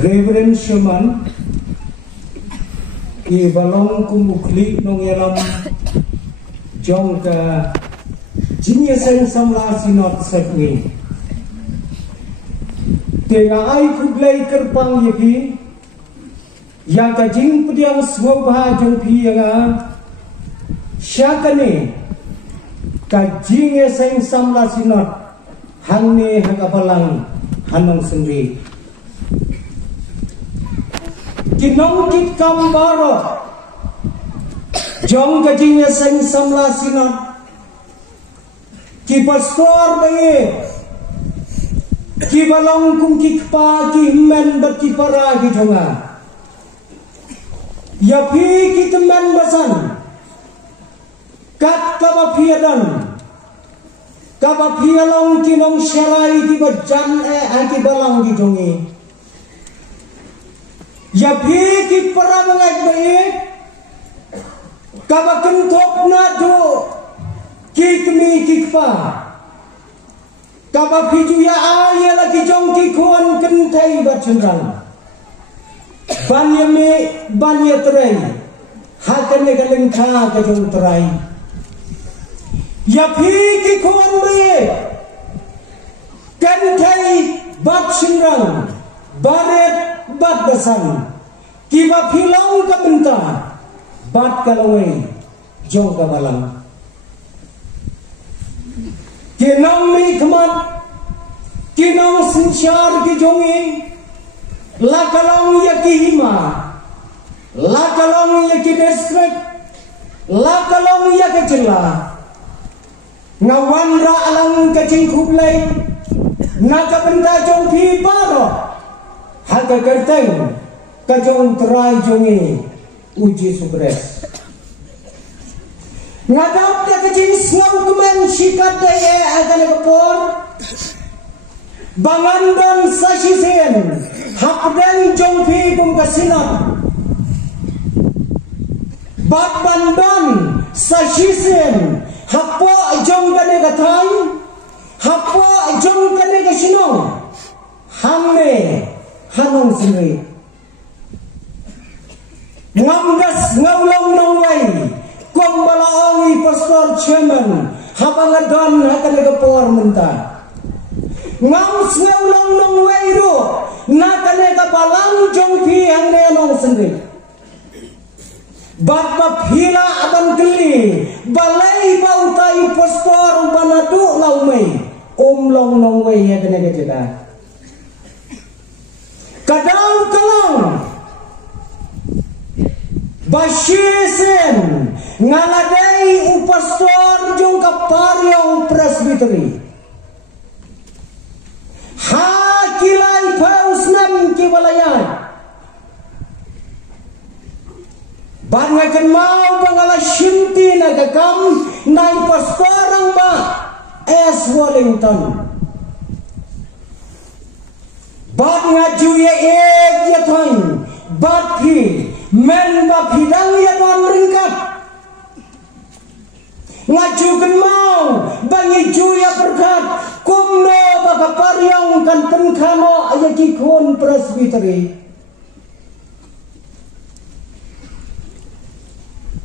Reverend Sherman ki balong kumukli nong yalam jong ka jinya sen samla sinot sekni tenga ai kublai kerpang yaki yang ka jing pediang swabha jong pi yanga syakane ka jinya sen samla sinot hanne hakabalang hanong sendiri kinong kit kambaro jong kajinya sen samla sinot ki pastor baye ki balong kum ki pa ki men ber ki para ki jonga ya pi ki teman basan kat ka piadan ka pialong kinong syarai ki bajan ki balang ki jongi ya ki para mengat baik kaba kentok nado ki kemi ki pa kaba piju ya aya lagi jong ki kuan kentai bacunrang banya terai hakane galengka ka jong terai ya ki kuan baik kentai bacunrang baret bat besan kiba pilang ka benta bat kalawai jong ka balang kinong mi khamat kinong sinsyar ki jongi lakalong ya ki hima lakalong ya ki district lakalong ya ki jilla ngawan ra alang ka jing kublai na ka benta jong pi paro Haga kerteng kajong terai jongi uji subres ngadap ya kecing sngau kemen sikat daya agan kepor bangandon sasisen hapden jongpi kum kasinat bat bandon sasisen hapo jong kane kathai hapo jong kane kasinong hamme hanong sendiri ngamgas ngaulong nongway kumbalaongi pastor chairman habangadon hakane kapor menta ngams ngaulong nongway ro nakane kabalang jongpi hande nong sendiri bapa phila aban keli balai bautai pastor banadu laumai long nongway hakane kejeda kadang kalang basyisen ngaladai upastor jong kaparyong presbiteri hakilai pausnam kibalayan bangakan mau bangala shinti nagakam nai pastorang ba S. Wellington bat ngaju ya ya thoin bat phi men ba phidang ya don ringkat ngaju kan mau bangi ju ya berkat kumno ba kaparyong kan tenkhano ayaki khon presbiteri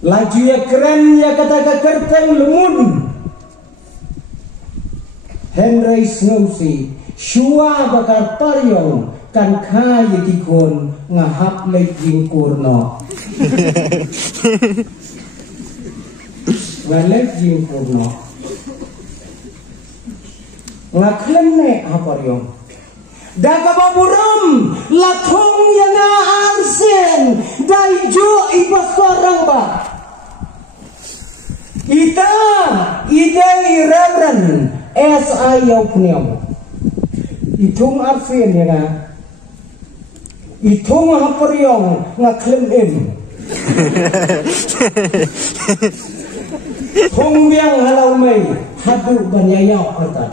laju ya keren ya kata kerteng lumun Henry Snowsi Shua bakar paryong kan kaya kikon ngahap lejing kurno ngalejing kurno ngaklenne haparyong daga baburam lathong yana arsen daijo ibasorang ba ita idai reverend S.I. Yaupniam itung arsen ya nga itung haparyong ngaklem im thong biang halau mai hadu banyayaw kata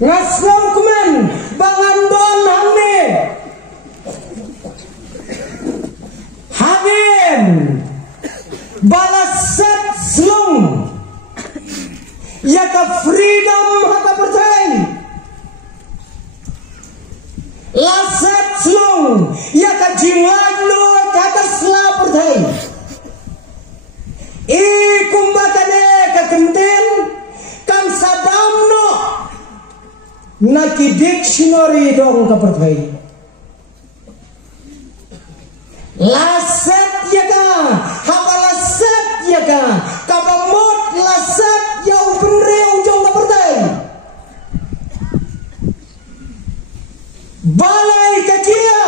ngasnam kumen bangandon hamne habin balasat slung yaka freedom hata percaya naki dictionary dong kapertai laset ya ka haba laset ya ka kabamot laset yau penreu jong kapertai balai kajia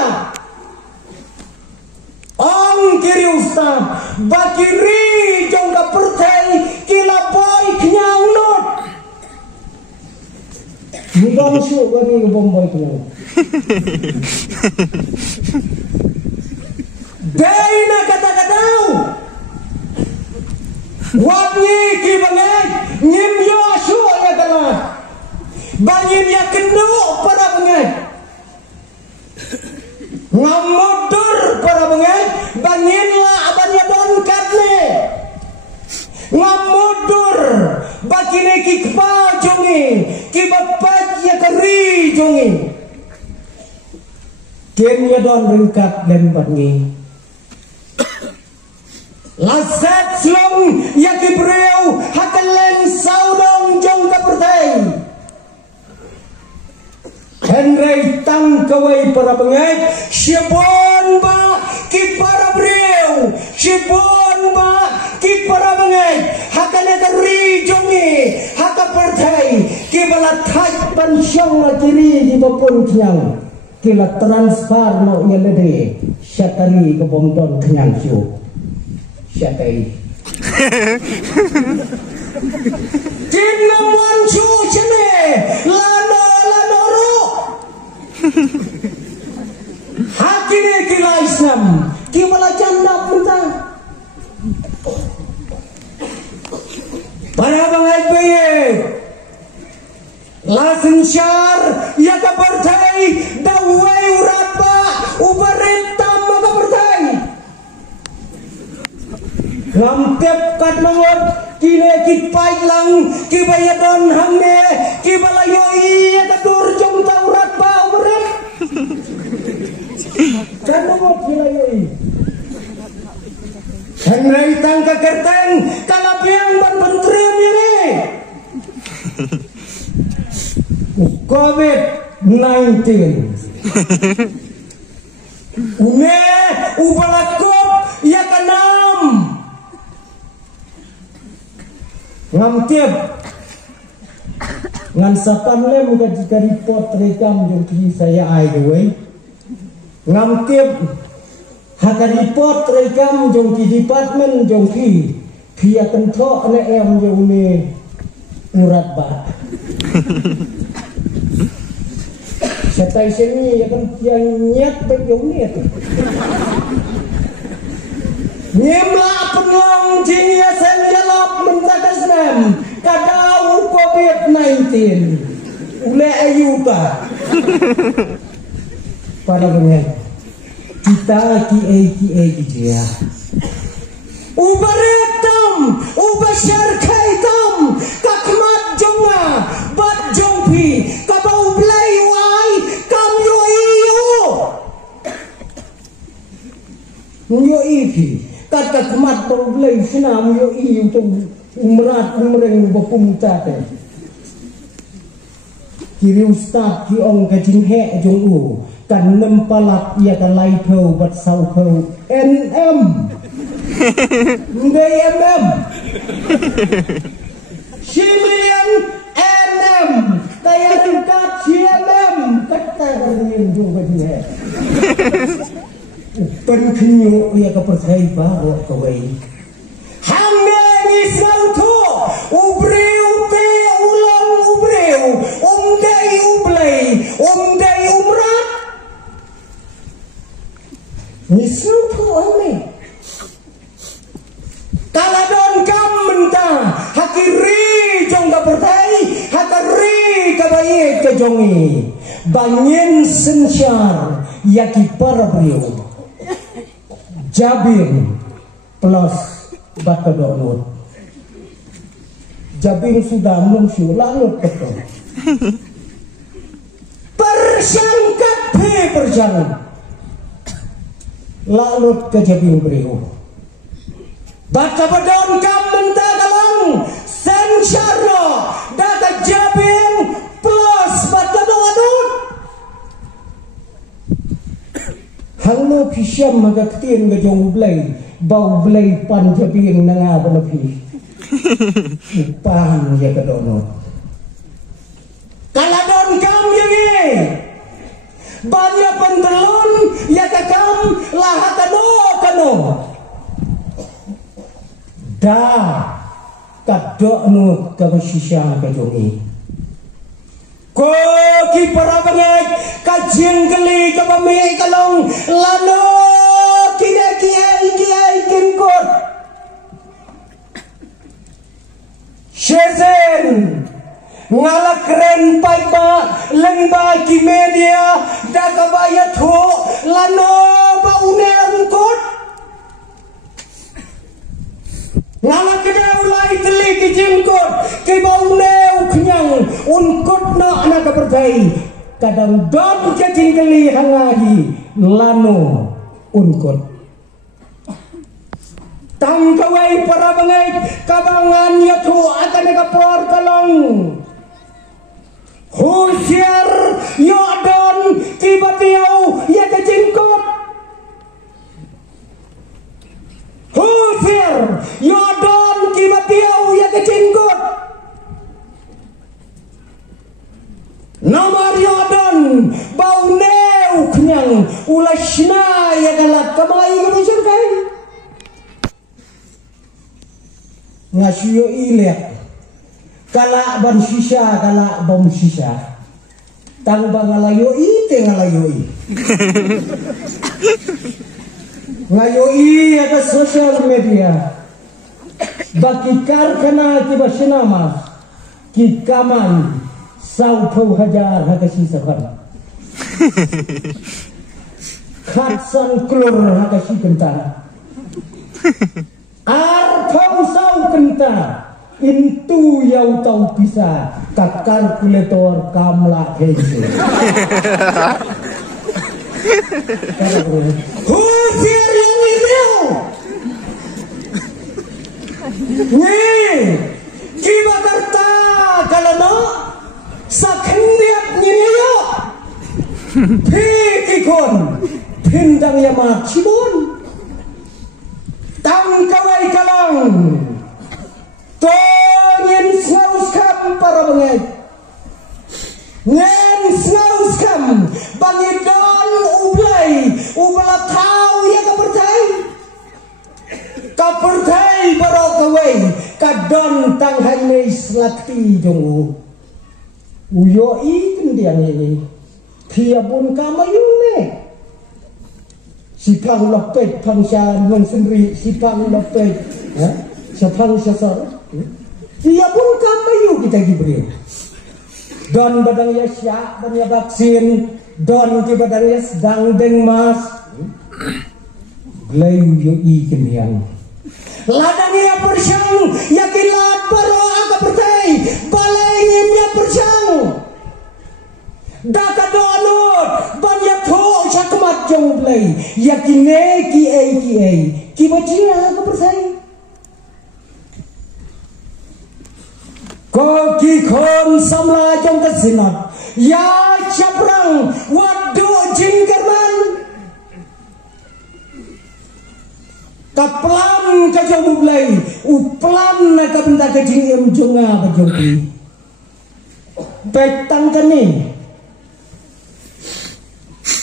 Ang kiri ustaz bakiri jong kapertai kila boy kenyang not Nidang syuk bagi bombay kenyang Daina kata-katau Wabni ki bangai Nyim yo syuk ya kalah Bangin ya kenduk para bangai Ngamodur para bangai Bangin lah abanya don katne Ngamodur Bakine ki kpa jongi Ki bapak ya kari jongi Kenya don ringkat dan bangi Lasat slong ya ki breu Hakalen saudong jong kapertai Henry tang kawai para bangai Syibon ba ki para breu Syibon ba ki para bangai Hakane kari jongi Hakapertai Ki bala thai pensyong la kiri di bapun kenyang Kila transfer no ya lede Syakari ke bomdon kenyang syuk Syakari Tina wancu cene Lano ru Hakine kila Islam Ki bala janda mentang Para bangai baye Lasen syar ya kapertai dawai urapa ubareta maka pertai Lampep kat mangot kine kipai lang kibaya don hamne kibalayoi ya kadur jong taurat pa ubaret Kan mangot kilayoi Henry tangka kerteng kalapiang ban menteri mire COVID-19 Une ubalakop ya kanam Ngam tiap Ngan sapan le muka jika report rekam jong ki saya ai duwe Ngam tiap Haka report rekam jong ki department jong ki Pia kentok ne em jong ne urat ba Setai sini ya kan yang nyat bejong niat. Nyemla penong jinya senjalap mentakas nem kadau COVID-19. Ule ayuta. Para pengen kita ki dia. Ubaretam, ubasharkaitam, kakmat jonga, bat jongpi, kabau blai wai, kam yo iki, kata kakmat bau blai sinam yo iyo tu umrat umreng bapum tate. Kiri ustaz ki ong kajing he jong u, kan nempalak ia kan lai thau bat sau thau NM. Nday MM Silian NM Kaya tingkat CMM Kata kalian juga dia Penkenyu ya kepercayai bawa kawai Hamne nisau tu Ubreu te ulang ubreu Umday ublay Umday umrat Nisau tu hamne Kaladon kam mentah hakiri jong kapertai hakari kabaye ke jongi banyin sensyar yaki para beliau Jabin plus batadonut Jabin sudah mungsu lalu betul persangkat persang lalu ke Jabin beliau Baca badon kam mentagalang sensyarno data Jabin plus batadon kisyam maka ketien ke jong belai bau belai pan jabing nanga banapi upang ya kedonot kaladon kam yangi banyak pentelun ya kakam lahatano kano da kadokno kabasisya kajongi ko ki para bangai kajing kali kabami kalong lano kina kiai kinkot Shezen ngalak keren paipa lemba ki media dakabayat ho lano baunen kot ngalak kena ulai teli ki jingkot ki bauneu kenyang unkot na anak percaya kadang don ke jingkeli hangahi lano unkot tangkawai para bangai kabangan yatu akan kapor kalong husiar yodon kibatiau ya ke jingkot husiar yodon kibatiau ya ke jingkot nomor yodon bauneu kenyang ulasna ya galak kamai kemusurkai ngasiyo ilek kala ban sisa kala bom sisa tang bangalayo ite ngalayo i ngayo i ada sosial media bakikar kana kibasinama kikaman saupau hajar hakasi sakar khatsan klor hakasi kentara arpau sau kenta intu yau tau bisa ka kalkulator kamla hese husir yang itu nih kibakarta kalano sakhendiat nyiniyo pikikon pindang yama cibun tang kawai kalang tongen snauskam para bangai ngen snauskam bangidon ublai ubla tau ya kapertai para kawai kadon tang hainis lakti jongu uyo ikendian ini tiapun kamayune sipang lepet pangsa non sendiri sipang lepet sepang sasar dia pun kamayu kita gibri don badang ya syak dan ya vaksin don ki badang ya sedang deng mas glayu yo ikin yang ladang ya persyang yakilat paro aga pertai balai ya persyang daka donut banyak ho sakmat jong blai yakine ki ki bacina aga pertai ko ki khon samla jong kasinat ya caprang wadu jingkerman kaplan ka jong blai uplan ka benda ka jingem jonga ka jong petang kani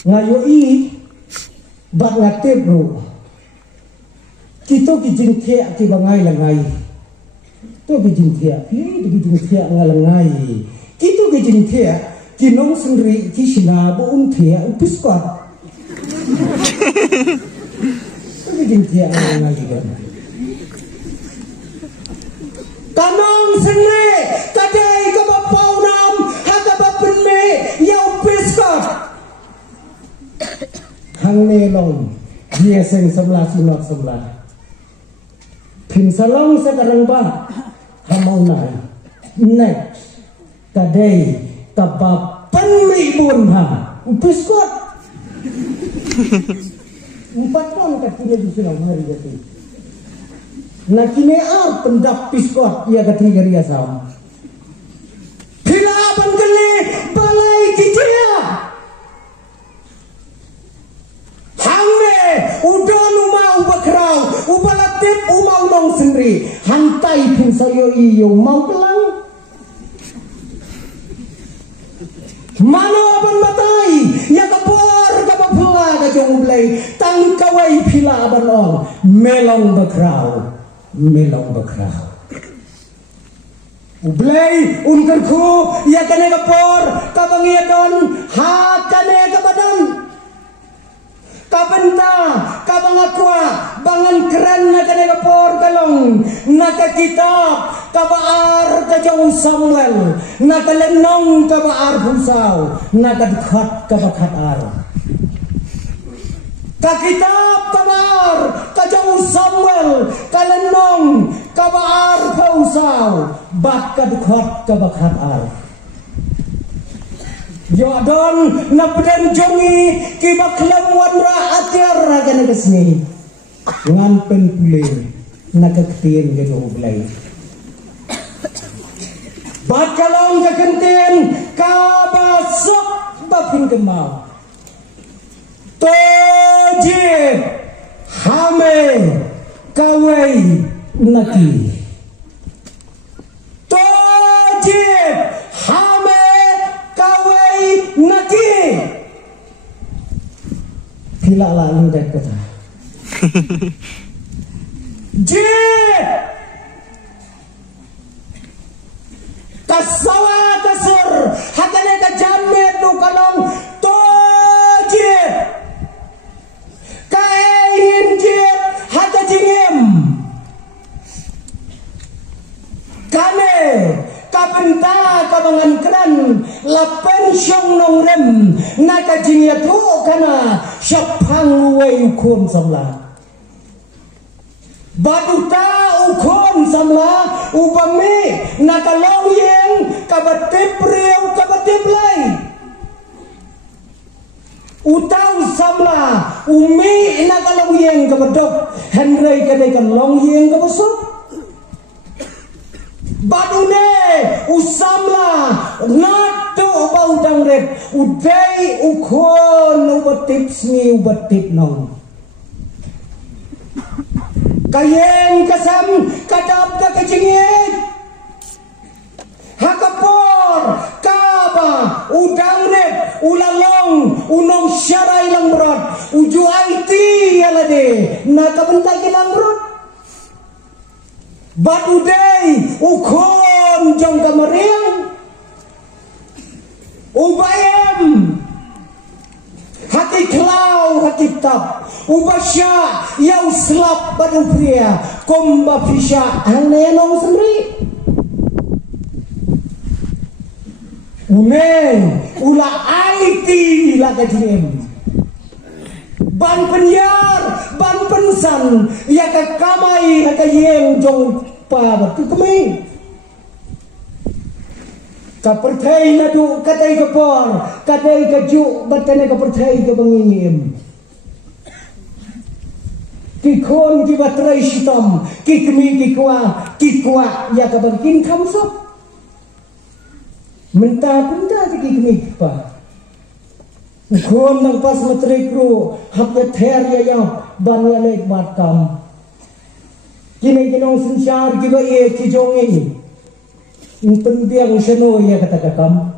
ngayoi bat ngate bro kito kijing thea ki bangai langai to kijing thea ngalangai kito kijing thea kinong sendiri kisina bu thea upiskot to kijing thea ngalangai kan kanong sendiri kadai ka bapau nam haka bapen me ya upiskot hang nelong dia seng sebelah sunat sebelah pin salong sekarang ba hamau nai next kadai kabapan mibun ha upiskot 4 ton katanya di sini hari jadi na kini pendap piskot ia ketiga dia sama pilapan kali balai kijia hangme iyo mau pelang. Mano aban matai ya kapor kapapula ka jong blay tang kawai pila aban ol melong bakrau Ublay unkerku ya kane kapor kabangiadon ha kane kabadan kabenta kabangakwa bangan keren na kane kapor kalong naka kitab kabaar ka jong Samuel naka lenong kabaar husaw naka dikhat kabakhat ar ka kitab kabaar ka jong Samuel kalenong kabaar husaw bat ka dikhat kabakhat ar Yodon napden jongi kibaklam wadra atyar raga nagasni ngan penpule nakaktian gano ublay bakalong kakenten kabasok bapin kemau tojib hame kawai naki tojib hame kawai naki pila lalu dah kata jib kasawa kasur hakane ka jamme tu kalong tojib kain jib hata jingim kane kabenta kabangan keran la pensyong nong rem naka jingya tu kana syapang luwai ukun samla baduta ukun samla upami naka longyeng kabatip riau kabatip lay utau samla umi naka longyeng kabadok henry kadai kan longyeng kabasok badune usamla nato bau dangret udai ukon ubatip sni ubatip nong kayeng kasam kadap da kecingit hakapor kaba udangret ulalong unong syarai lang berat uju IT alade nakabenta kilang berat badudai ukon jong kamariang ubayam hati klau hati tap ubasya yang selap badu pria komba fisya anenong sendiri uneng ula IT la kajiem ban penyar ban pensan ya ka kamai ka yeng jong pa bat kami ka perthai na du katai ka por katai ka ju bat kana ka perthai ka bangingim ki khon ki batrai sitam ki kmi ki kwa ya ka bangkin khamsop menta punta ki kmi pa Ukon ng pas matrikro hapet herya yang banyak lek matam. Kini kinong sensyar kiba ye kijong ini. Pendiang seno ya kata kakam.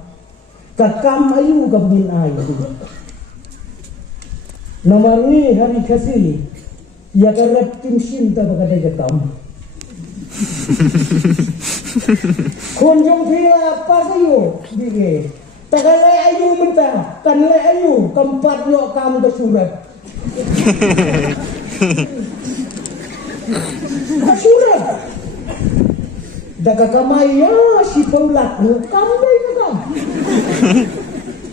Kakam ayu kabin ayu. Nomor ni hari kasih. Ya karep tim cinta bakadai kakam. Konjong pila pas ayu dige. Tagalay ayu menta, kanlay ayu, kampat lo kam surat. Surat. Daga kamay ya si Paulat, kambay na kam.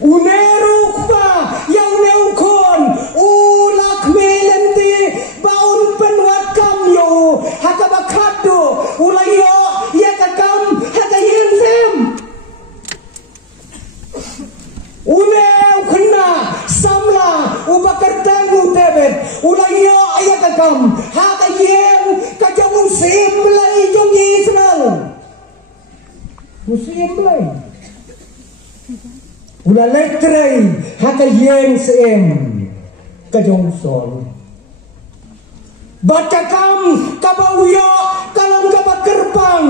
Uneruk pa, yaw neukon, ulak melenti, baun penwat kam yo, hakabakado, ulayo, yakakam, hakayin sem. Unew kena samla ubakartangu tebet ulayo ayakakam hakayeng kajawung simlay jong Israel usimlay ulalektrey hakayeng sem kajawung sol batakam kabawyo kalang kabakerpang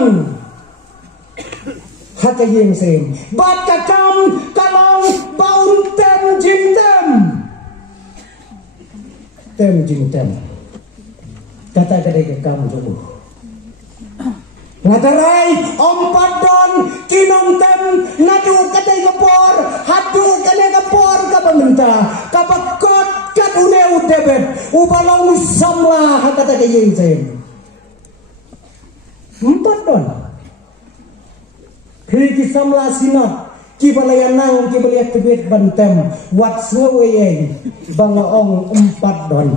haka yeng sem bat kakam kalong baun tem jing tem kata kakam dulu ngatarai ompat don kinong tem nadu kadai kapor hatu kadai kapor kabamenta kabakot kat uneu debet ubalong samla hakata kayeng sem empat don Hiki samla sinat kibalayanang kibalayat tebet bantem wat sweweyeng bangaong empat don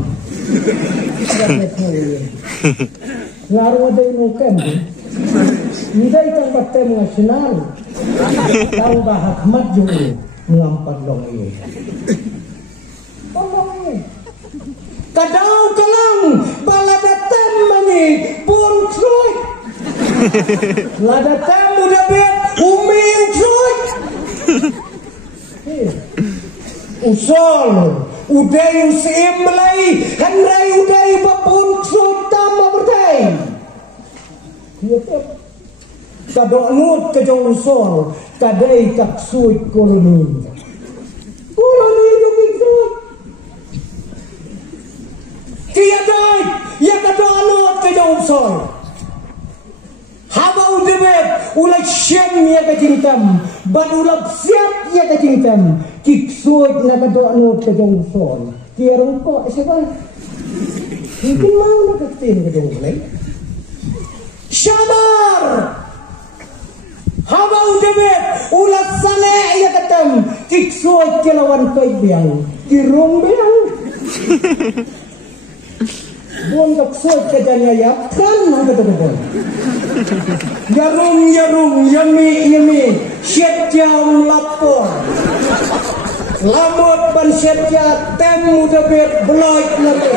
ngaru ada nukem nidai kan batem nasional tahu bahak mat jung ngampat dong ini kadau kalang balada tem mani pun truy lada tem udah bet umi truy usol uday usim belai henrai uday bapun truy tama bertai kadok nut kejong usol kadai kak suit koloni dong suit kia dai ya kadok nut kejong usol haba udebet ulai syam ya kajingtam ban ulap siap ya kajingtam kik suit na kadok nut kejong usol kia rongkok siapa mungkin mau nak ketin kejong usol Syabar haba udebet ulat sane ya katam kiksuat kelawan koi biang kirung biang buang kiksuat kejanya ya kan haba tebon yarum yami syet jam lapor lamut ban syet ya tem udebet beloit lagi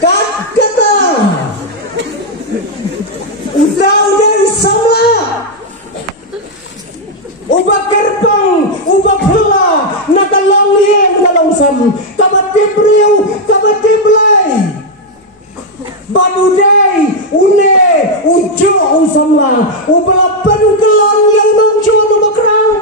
kat kata udah samla ubah gerbang ubah pula nakalong liang kalong sam kabati priu kabati belai badudai une ujo samla ubah penkelon yang nongcon ubah kerang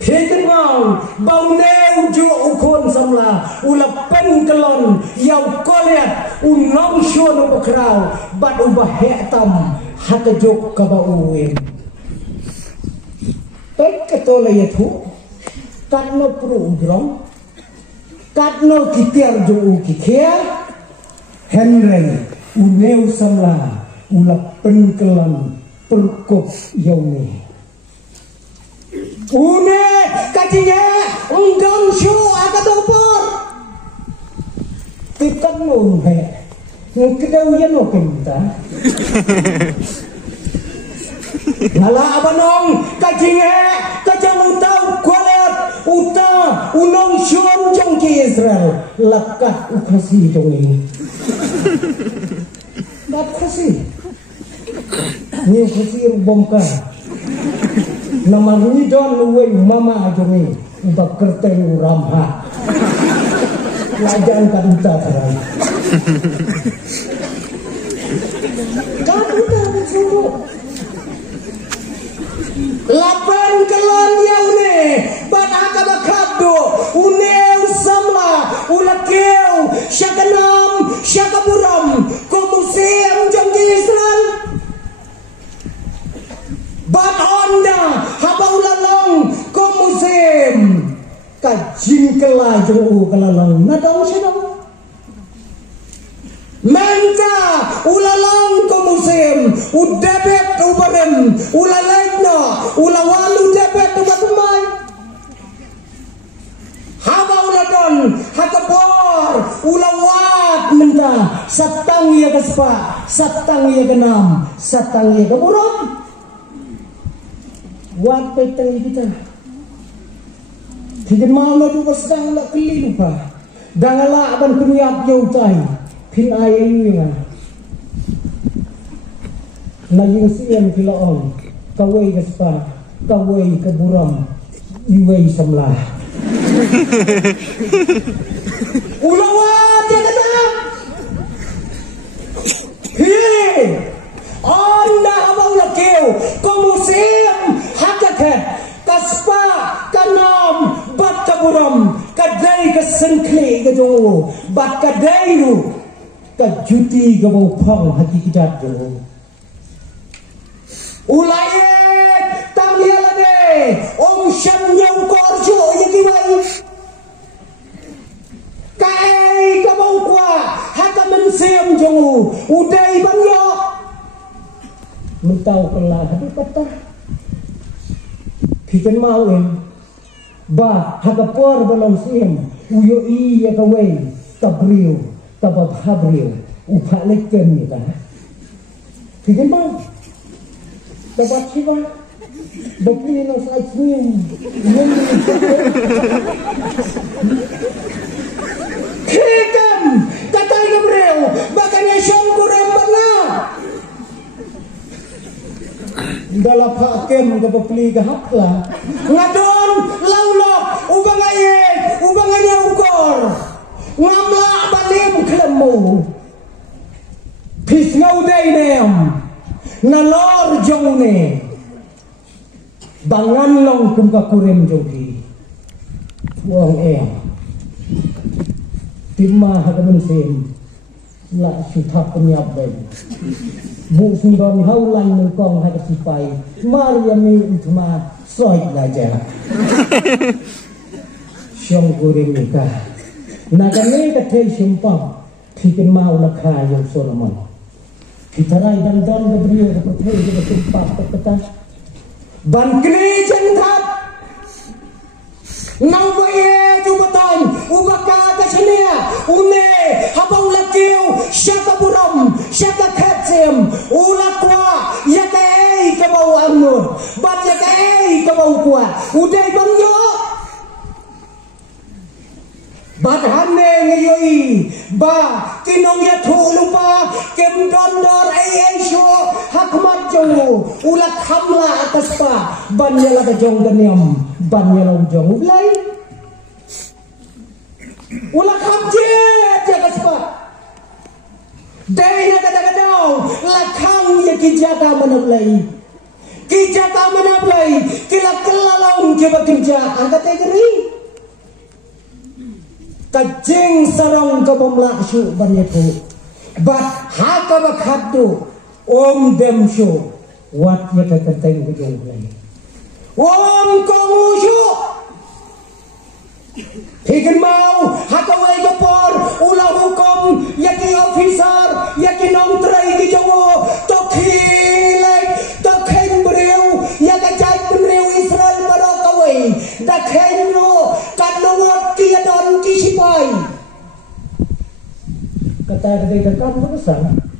Hidengau baune ujo ukon samla ula penkelon yau kolet unong shon ubakrau bat ubah hetam hakajok kabauin tek ketole yatu katno pro udrong katno kitiar jo kikia henry uneu samla ula penkelon perkop yaune une kajinya undang syu akatopor tikat nun he ngkedau yan no kenta ngala abanong kajinya kajang utau kualat uta unong syun jong ki Israel lakat ukasi jong ini dak kasi ni kasi bomka nama ni don luwe mama ajoni ubak kerteng ramha lajan kaduta terang kaduta bersuru lapan kelon yaune bat akabakado uneu samla ulakeu syakanam syakaburam komusem jangki Israel bat onda haba ulalong komusem kajing kelai jeng kelalong nadong sedang menta ulalong komusem udabet ubarem ulalaitno ulawalu dabet ubatumay haba uladon hakapor ulawat menta satang ya kaspa satang ya genam satang ya keburong wat peteng kita tidak malu juga sedang nak keli lupa dangala aban kunyap jautai pin ayen winga naging siyan kilaon kaway kaspa kaway keburam iway samlah ulawat ya kata hei onda komusim hakakat kaspa kanam bat kaburam kadai kesenkli kejongo bat kadai ru kajuti gabau pang hakikat jongo ulayet tamyalade om shanyau korjo yakiwai kai gabau kwa hakamen sem jongo udai banyo mentau kelah hadi patah Pikan mau ba hagapor balong sim uyo iya kaway kabriyo kababhabriyo upalekkan ni ka pikan mau dapat siapa bapini no slides ni pikan katay kabriyo bakanya siyang kurembana dalam hakem kapapli kahapla ngadon laulok ubanganya ukor ngamla balim klemu pis ngaudai nem nalor jongne bangan long kumka kurem jogi wong timma hakamun sem la sutap penyabai bu sundon haulan mengkong hak sipai mariami utma soy laja syong goreng nikah nagane kathe simpam pikin mau lakha yang solomon kitarai dan don gabriel ke pertei ke tempat kata ban kli jengkat nang baye jubatan ubaka kasenia une habau lakiu syaka buram syaka khatsem ulakwa yakai ke bau anur bat yakai ke bau kwa udai bangyo bat hane ngiyoi ba kinong ya thu lupa kem dondor sho hakmat jongo ulak hamla atas pa banyala ka jong daniam banyala jong ulai ulak hamje jaga spa dai na kadang lakang ya kijaka manablai kila kelalong ke bekerja angkat negeri kajing sarong kabomla syu banyetu bat haka bakhatu om dem syu wat ya kateng bujung lagi om kongu syu pikin mau haka wai gopor ula hukum yaki officer yaki nomtrai ki jowo tokhilek tokhen breu yaka jai breu Israel marokawai dakhen no kadlowat ki adon ki sipai kata kan besar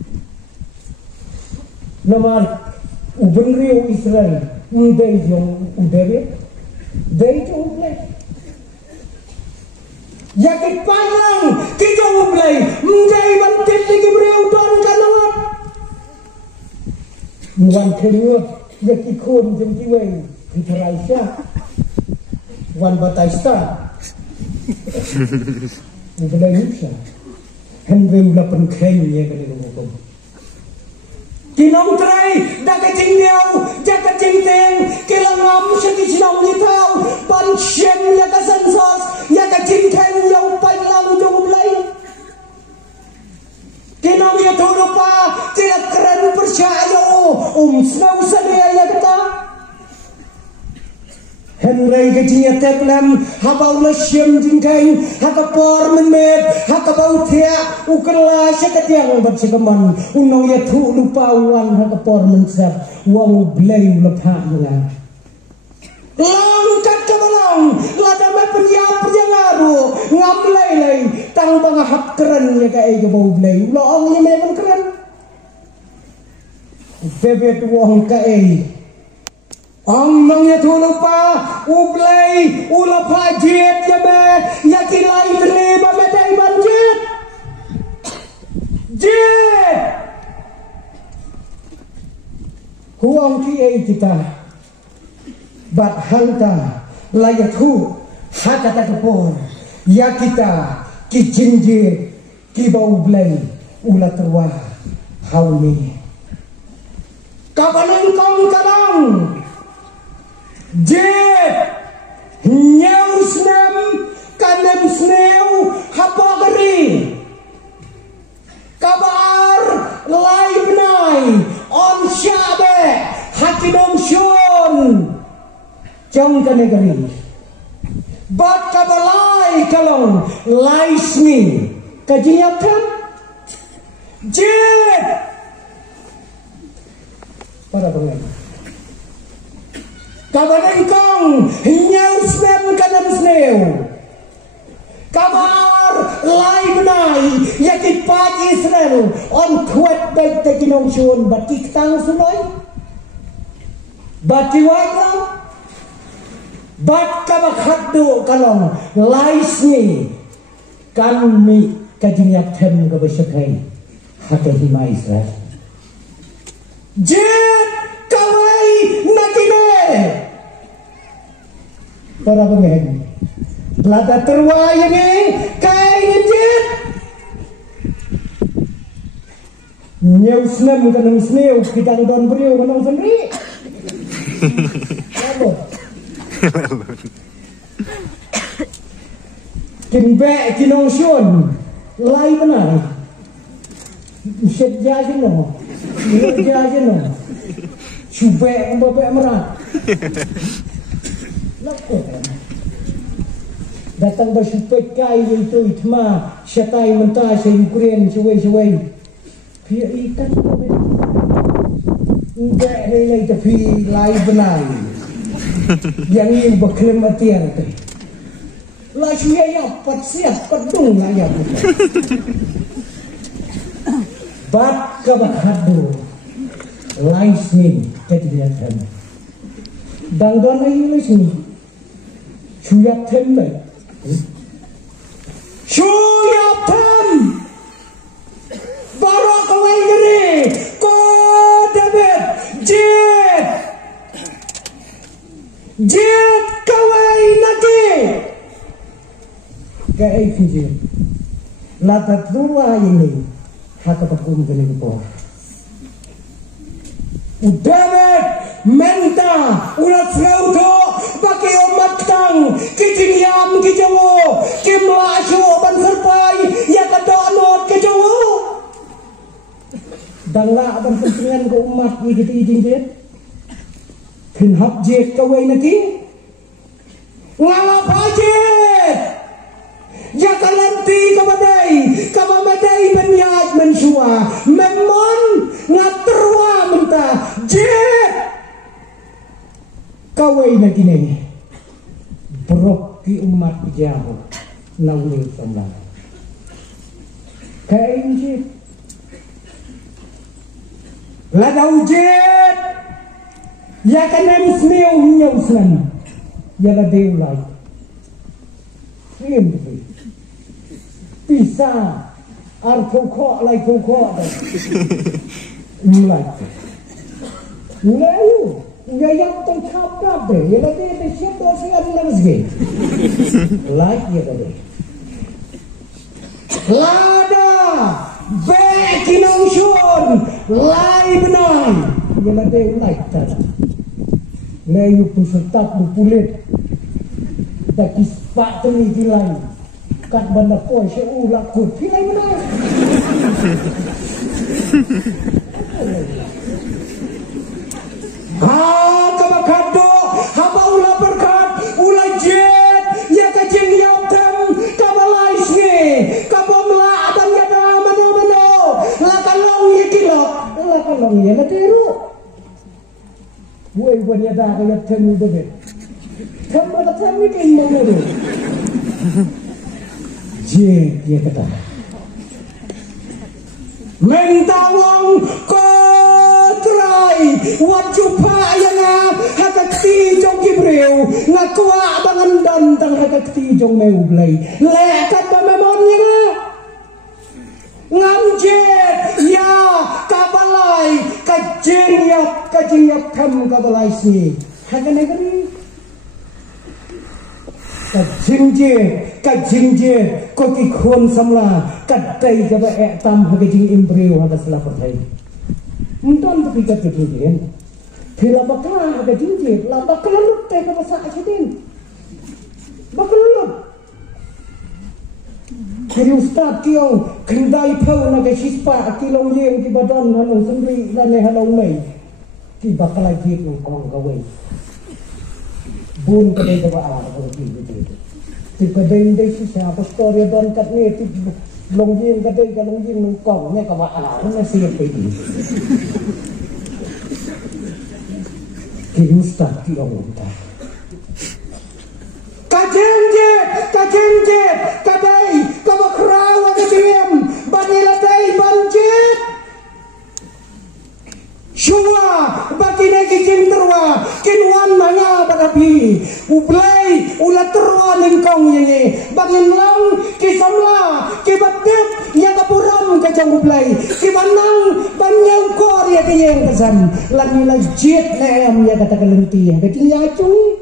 nomor ubunriu Israel udai jong udewe dai jong play yaki palang ki jong play mundai bantit ki breu don kanawat muan kheliot yaki khon jeng ki wei ki tharaisha wan bataista ublai nipsa henry ula penkhen ye kali hukum kinong trai daga jingdiau jaga jingteng kilangam seki sinong nitau ban shen ya ka sensos ya ka jingteng yang pailang jong ublai kinong ya thurupa kila keren percaya snau sadia ya kata Henry kejinya teplam habau lasyam jingkang hakapor menmet hakabau thea ukela sekatiang bersekeman unong ya thu lupa wan hakapor mensap wong blay lepha menga langkat ke balong lada me penyaru ngamlai lai tang bang hap keren ya kai ke bau blay long ya me keren bebet wong kai Ang nangya lupa ublay ulapa jet ya be yakilai terima medai banjit jet huang ki kita bat hanta layatu hakata kepor ya kita ki jinjit ki bau ublay ula terwa hauni kabalang kong kadang jet nyausnem kanem sneu hapagari kabar live nai on syabe hakinom syun jang kanegari bat kabalai kalong laisni kajinyapkan jet para pengen kabalang kong nyausnem kanem sneu kabar live nai yakit pat Israel on kwet baik takinong syun bat kiktang sunoi bat tiwai bat kabakhatdo kalong laisni kami kajinyap tem gabasakai hakahima Israel jet kawai nakine para pengen lada terwaya ni kai jet nyeusnem kanang sneu kita don beriu kanang sendiri kimbe kinong syun lai benar set jaje no sube mbape merat datang bersupet kai itu itma syatai mentah se Ukraine sewai pia ikan enggak nilai tapi lai benar yang ini berklaim atian tu lah saya pat siap pedung ya bat kabahadu laisni kejadian dan dona ini sini suyap tembe suyap tem barak kawai geri ko David jet kawai lagi kaya fijin latat dua ini hata pakum kene ko David menta ulat frauto pakai omat tang kijiniam kijawo kimlasho ban serpai ya kadonot kijawo dangla ban pentingan ko umat ni gitu izin jet kinhap jet kawai naki ngalap jet ya kalanti kamadai menyat mensua memon ngaterwa mentah jet kawai naki ni broki umat jauh nauli sembah kain jet ladau jet ya kanem smeu nyuslan ya la deulai rim bisa arfoko lai foko mulai yang tengkap deh ya la de siapa sih ada rezeki like ya tadi lada bekinong syun lai benai ya la de like tadi layu peserta berpulit tak ispat ni dilai kat banda poi se ulak kut pilai mana kabakado haba ula berkat ula jet ya kacing yaptem kabalai sni kabomla dan yada mano la kalong ye kilok la kalong ye la teru woi buat dah kayak temu deh. Kamu kata temu kan mana tu? Je dia kata. Mentawang kotrai wajupa yana hakati jong kibreu ngakwa bangan dantang hakati jong meu blai lekat pamemon yana ngamjet ya kabalai kajing yap kam kabalai si hagan negeri kajingje koki khon samla kadai jaba tam hagajing imbreu haga selapat hai Untan tapi kat kemudian, bila bakal ada jinjit, lah bakal lut teh ke pasal acidin, bakal lut. Jadi ustaz tiang kendai pau nak sispa kilong yang di badan halong sendiri dan halong mai, di bakal lagi ngkong gawe. Bun kedai kebaar kalau begitu. Di kedai ini siapa story dan kat ni ti longjing kedai ke longjing ngkong ni kebaar ni siap pergi. Jadi ustaz tiang ustaz. Kajenje, kadai, kabakrawa kadiem, banilatay banjit. Syua, bakine kijing terwa, kinwan nanga barabi, ublay, ulat terwa lingkong yengi, bangin lang, kisamla, kibatip, ya kapuram kajang ublay, kibanang, banyaw kor ya kiyeng kasam, lagi lajit neem ya kata kelenti, katiya cung.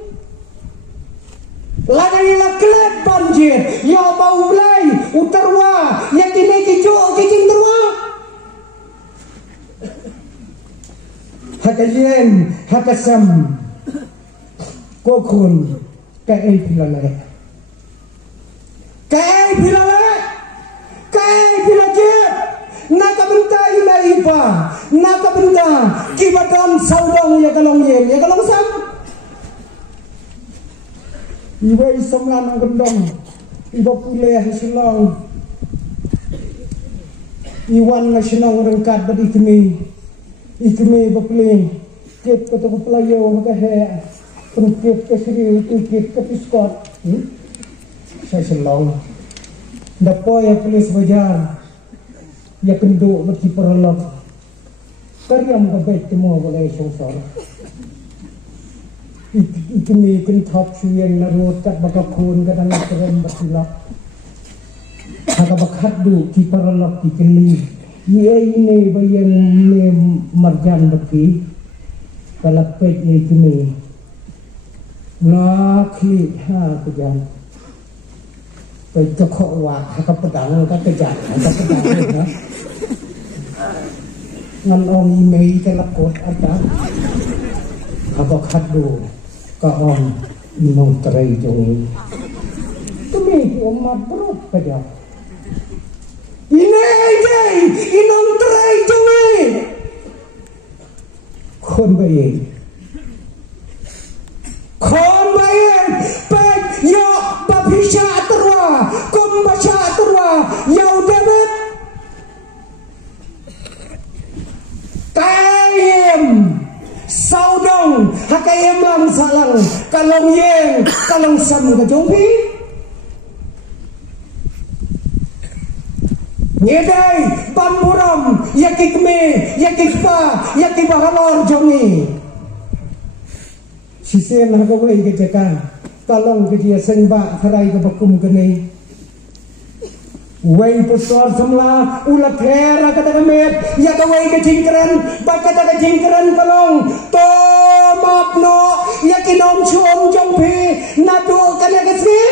Lagi klep banjir, ya bau ulai, utarwa, yang kini kicu, kicing terwa. Hakayen, hakasam, kokun, kai pilale, nakabentai maipa, nakabenta, kibatan saudang ya kalong sam. Iba isam lanang gendong, iba pulih silang, iwan nasional rengkat dari ikimi bapulih, kip ketemu pelayo kehe, penkip kesri, kip kepiskot, saya silang, dapo ya pulis bajar, ya kenduk berki perolog, karyam kebaik temu boleh sungsor. Ikimi kentot suyeng narut kat bakakun kadang kerem bersilap. Haka bakhadu ki paralok ki keli. Ye ini bayang ne marjan baki. Kalapet ye ikimi. Nakli ha kujan. Pai cokok wak haka pedang ka kejat haka pedang ha. Ngan ong imei kalakot ada. Abakadu kaon inong terai jong kami umat berut pada inong terai jong kon bayi pek yo babisha terwa kumbasha terwa yau debet tayem saudong hakayemang salang kalong yeng kalong sam kajongpi nyedai bamburam yakikme yakikpa yakibahalor jongi sisen hagawai kejaka kalong kejia senba tharai kebakum kene wai pesor semla ulat hera kata kemet ya kawai kejingkeran bak kata kejingkeran kalong to mapno ya kinom chom jongpi nado kana kesri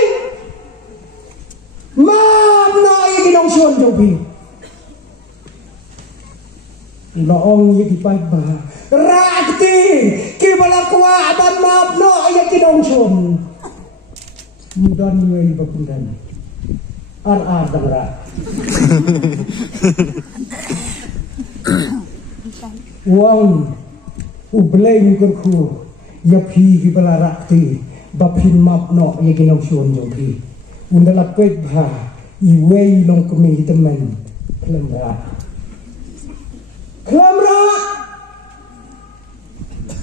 mapno ya kinom chom jongpi loong ya kipai ba rakti kibalakwa ban mapno ya kinom chom mudan wai bakundan ar dengra uang ublay ngurku ya pi ki balarakti bapin mapno ya ginong suon jogi undala pek bha iwei long kemi temen klemra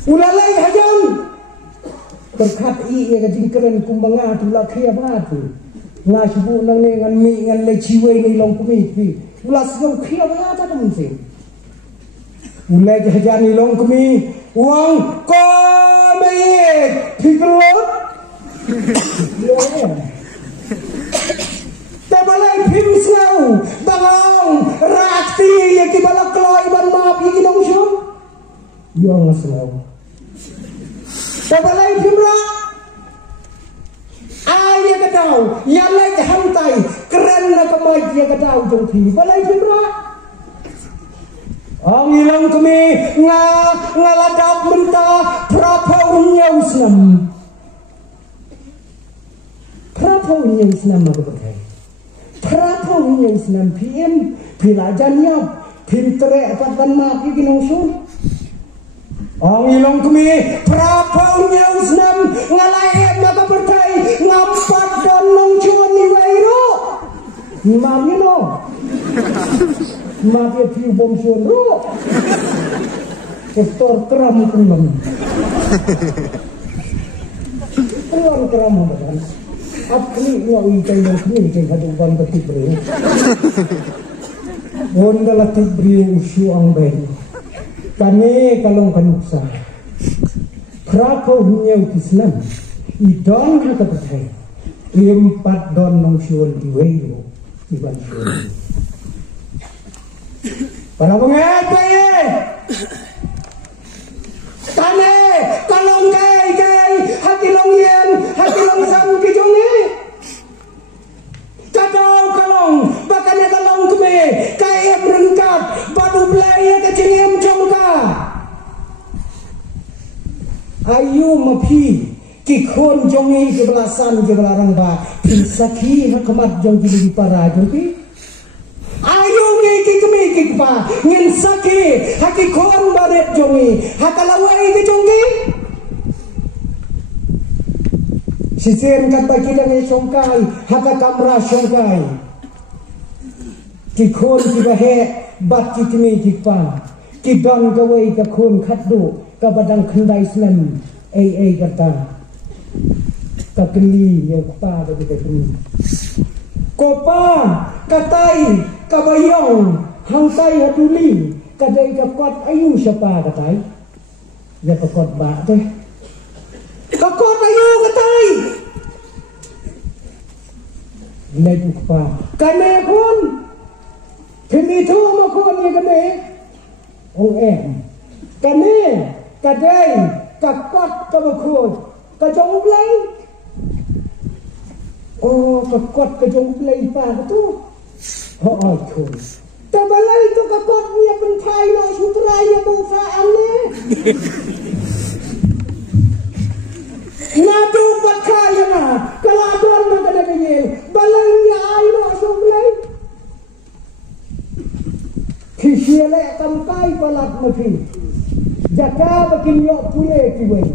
ulalai hajan berkat i ya jingkeren kumbanga tula khia batu ngasibu nang ne ngan mi ngan le chiwe ni long kumi pi ulas long khia ba ta ta mun ulai jahani long kumi uang ko mai piklot te balai phim sau bangong rakti ye ki balak kloi ban ma pi ki long shum yo ngasau te balai phim ra ai kadau ya lai hantai keren na kamai dia kadau jong thi balai phimra Ang ilang kami ngaladap mentah prapaunya Islam. Prapaunya Islam apa berkait? Prapaunya Islam PM pilajannya pintere apatan maki kinongsun. Ang ilang kami prapaunya Islam ngalahem maka berkait ngampat dan nongcuan ni wairo. Mami no. Mati piu bom suara, sektor keram keram, keram bukan? Apa ni wah ikan yang kini ikan hadung ban bertibri, wondalah tibri usu ang bayi, kane kalong kanuksa, prapo hunya Islam, idon haka betai, 4 don nong suan diweyo, iban suan. Para pengajian, kane kalong gay, hati long yen, hati long sam kijungi, kadau kalong, bakanya kalong keme, kaya berengkap, badu belaya kecingem jongka. Ayu mapi, kikon jongi kebelasan kebelarang ba, pisaki hakamat jong di para jongki. Ayo ngeki kemiki pa ngin saki haki kon baret jongi hakalawai ke jongi sisen kata kita ngi songkai haka kamra songkai ki kon ki bahe bat ki kemiki pa ki don gawai ka kon khatdu ka badang khandai Islam ai kata ka keli yang pa ba kita kini kopa katai kabayong hangkai hatuli kadai kakot ayu siapa katai ya kakot ba teh kakot ayu katai nai pa kane kon pemitu makon ya kane ong kane kadai kakot kabakot kajong blai. Oh, kakot kejong play pa tu. Oh, tu. Tabalai tu kakot niya pentai na sutraya bufaan ni. Nadu patkaya na kaladon na kadabingil. Balay niya ay na sublay. Kisiyale kamkay palat mafi. Jaka bakin yok pule kiway.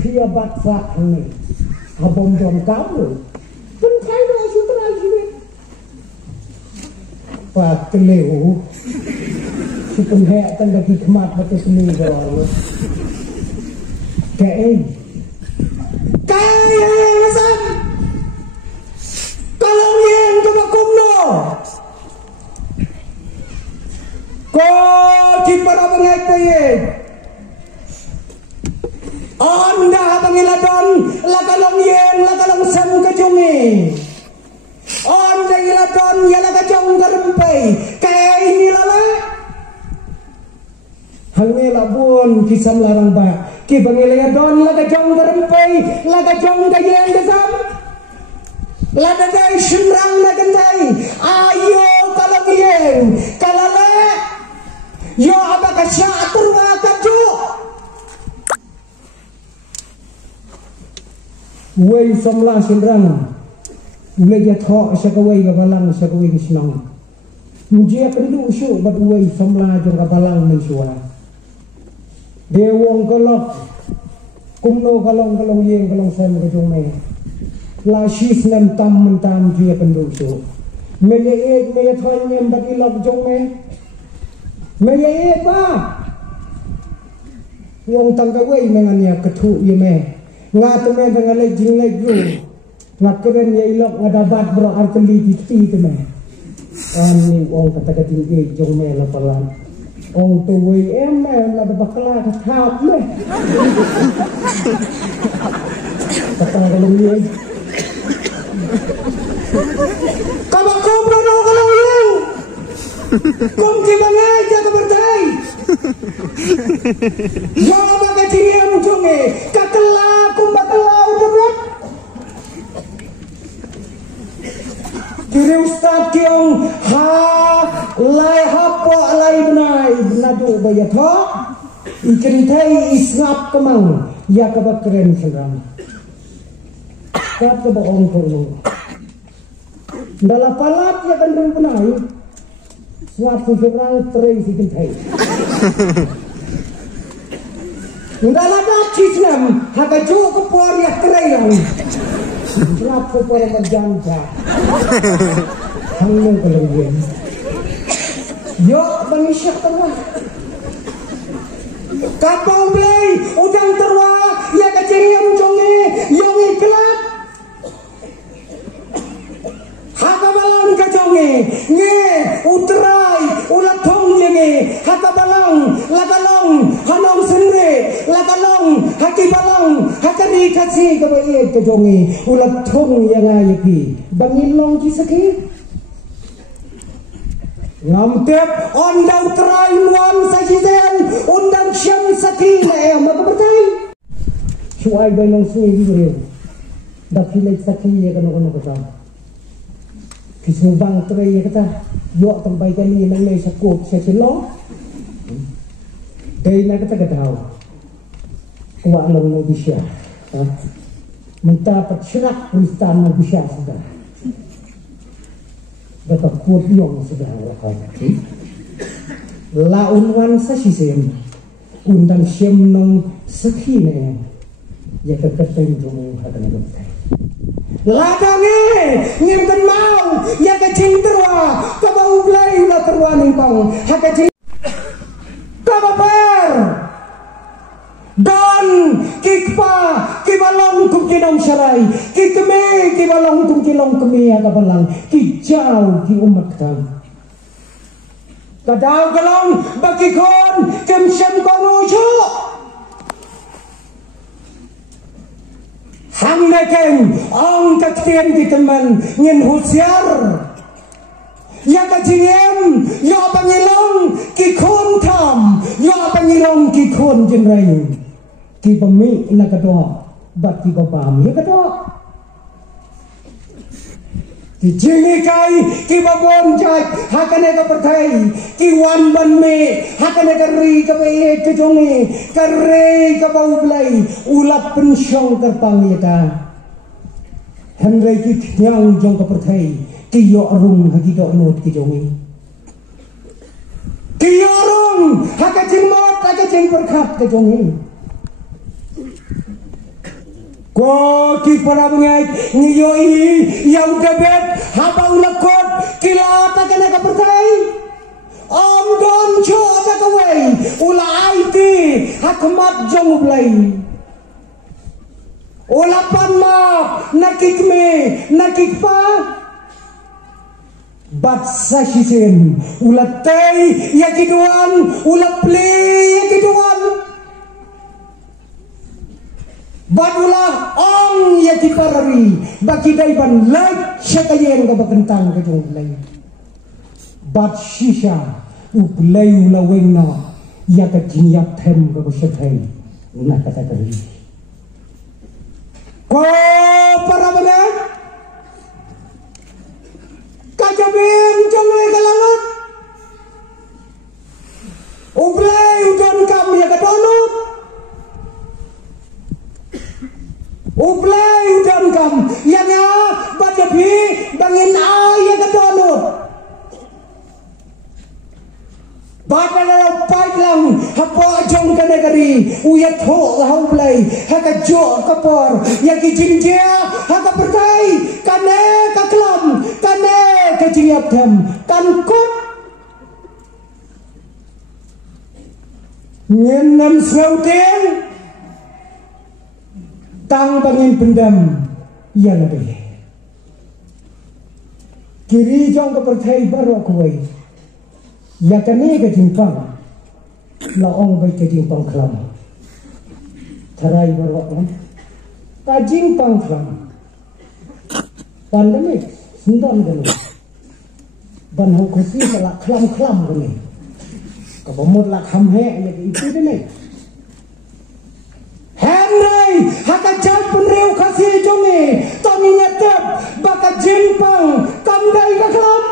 Pia batsa ni. Habom dom kamu. Pentai na sutra jiwe. Pak keleu. Si penghek tanda hikmat batu seni kalau. Kain. Kain asam. Kalau yang kebakum no. Kau di para penghek kain. Anda pangiladon lakalong yen lakalong sam kajungi. Anda iladon ya lakajong karempai. Kaya ini lala. Hal ni labun kisam larang ba. Ki pangiladon lakajong karempai lakajong kayen desam. Ladadai simrang nagendai. Ayo kalong yen kalala. Yo abaka syatur wa kaju. Wei somla sinrang wei ya tho sakawai ga balang sakawai senang mujia kendu su bat wei somla jong ga balang men suara dewong kolok kumno kalong yeng kalong sam ga jong me la shis nam tam mentam jia kendu su me ye tho nyem bat ilok jong me ye ba wong tang ga wei mengannya kethu ye me ngat me dengan lejing legu ngat keren ya ilok ngadabat bro arteli ti te me ani wong kata tinggi jong me la palan ong tu we em me la bakla ka thap me kata kalong ye kabakom no kalong ye kom ki bangai jaga berdai yo baga diam jonge kakela kumbakelau berat kiri ustaz kiong ha lai hapo lai benai nadu bu bayar thok ikan thai isngap kemang ya kabak keren seram kat ke bohong kau dalam palat ya kan rumpunai ngap seorang teri ikan thai dalam dak cisnam hakaju kepor ya teri lang ngap kepor menjanja hangeng kelenggen yo manusia terwah kapau blay udang terwah ya keceriam jonge yongi kelap haka balang kajonge nge utrai ulat thong nge haka balang lakalong hanong senre lakalong haki balang hakari kasi kabaye kajonge ulat thong yang ayaki bangilong kisaki ngamtep ondang terai muam sajisen undang syam saki le makabertai suai bainong sini dire dak filek saki ya kono kata kisubang terai ya kata yo tempai kali nang nei sakut sekilo dai na kata tahu kuat long bisa mendapat syarat peristaan bisa sudah dapat kuat yang sudah lakukan. Launwan sasisem undang syem nong sekine ya keketeng jung hadan gempay. Ladange nyimpen mau ya kecing terwa kabau blay la terwa ning pang hakacing kabaper dan kikpa kibalong kum kinong syarai kikme kibalong kum kilong keme agabalang kijau ki umat kan kadau galong bakikon kemsem kongujo hamneken ong kaktien di teman ngin husyar ya kajingem ya pangilong kikon tam ya pangilong kikon jenrai ki pemi na kadoa bat ki babam ya kadoa ki jingi kai ki babon jai hakane ka perthai ki wan ban me hakane ka ri ka be ke jonge ka re ka bau blai ulap pensyong kerpang ya ka henrei ki nyang jong ka perthai ki yo rung hagi do not ki jonge ki yo rung hakajing mot hakajing perkhat ke jonge ko ki para bungay ngiyoi yang debet haba ulakot kilata kana ka pertai om don cho ta ka way ula IT hakmat jong blay ula panma nakikme nakikpa bat sasisen ula tay yakiduan ula play yakiduan badulah ong ya kiparari bagi daiban like syakayen ka bagentang ka jong lay bat shisha ublay ula wengna ya ka jinyap them ka syakay na katakari ko para bana kajabin jolay kalangot ublay udon kam ya ka donut ublay udam kam yana bajabi bangin ay kadonot bakal pai lang hapo jong kanagari uyat ho haublay hakajo kapor yaki jinjia hakapertai kane kaklam kane kajiyap them kankut nyenam sauten tang bangin pendam yang ada kiri jong ke percaya baru aku wai ya kami ke jimpang laong baik ke jimpang kelam tarai baru aku ka jimpang kelam pandemik sendam dulu dan hukusi telah kelam kami kebomot lah hamhe itu deh Henry hakajat penriu kasih jonge tani nyetep baka jimpang kamdai kaklam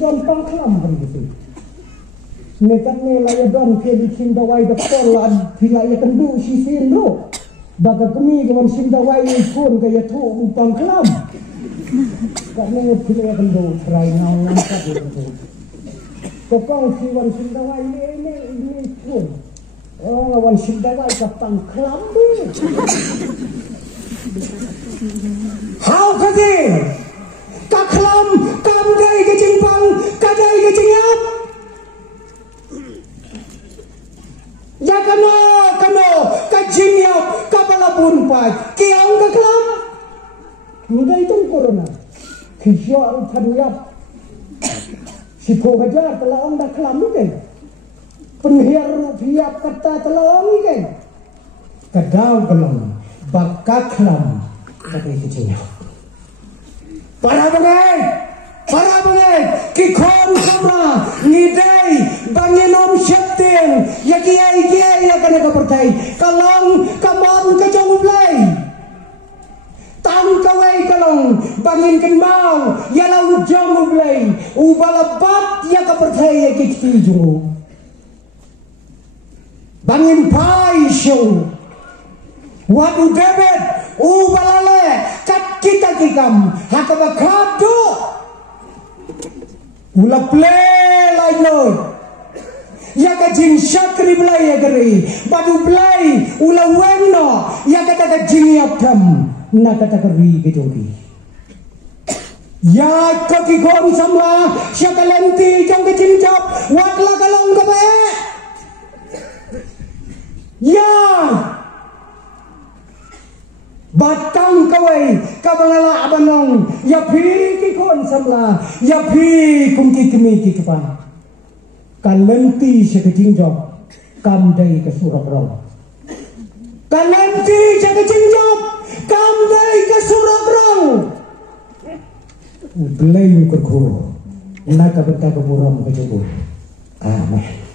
gampang kelam begitu nekat nelaya don ke bikin dawai doktor lad hilaya kendu sisin ro baga kemi gawan sim dawai pun kaya tu upang kelam karena hilaya kendu serai ngau ngangkat itu kokong siwan sim dawai ini pun wan sim dawai kapang kelam how kati kaklam kamdai ke jingpang kadai ke jingyap ya kano kajingyap kapalapun pa kiang kaklam muda itong corona kisyo paduyap sipo hajar telaong da klam ikan penghir rupiap kata telaong ikan kadang kelam bakaklam kadai ke jingyap para bangai kikon sama ngidai banginom syaptin ya kiai ya kana kapertai kalong kamon kajong ublay tang kawai kalong bangin kenmau ya lau jong ublay ubalabat ya kapertai ya kiktijo bangin pai show wadu debet ubalale kat kita kikam hakabakado ula play laino ya ka jing syakri play ya geri badu play ula wenno ya kata ka jing yapam na kata keri gejogi ya ka kikon samla syakalenti jong ke jinjap watla kalong ka bae ya batang kawai kabangala abanong yapi kikon samla yapi kumki kimi kikpan kalenti sekejingjok kamdai kesurok-rok kalenti sekejingjok kamdai kesurok-rok belai kurku nak benta keburam kejubu amin.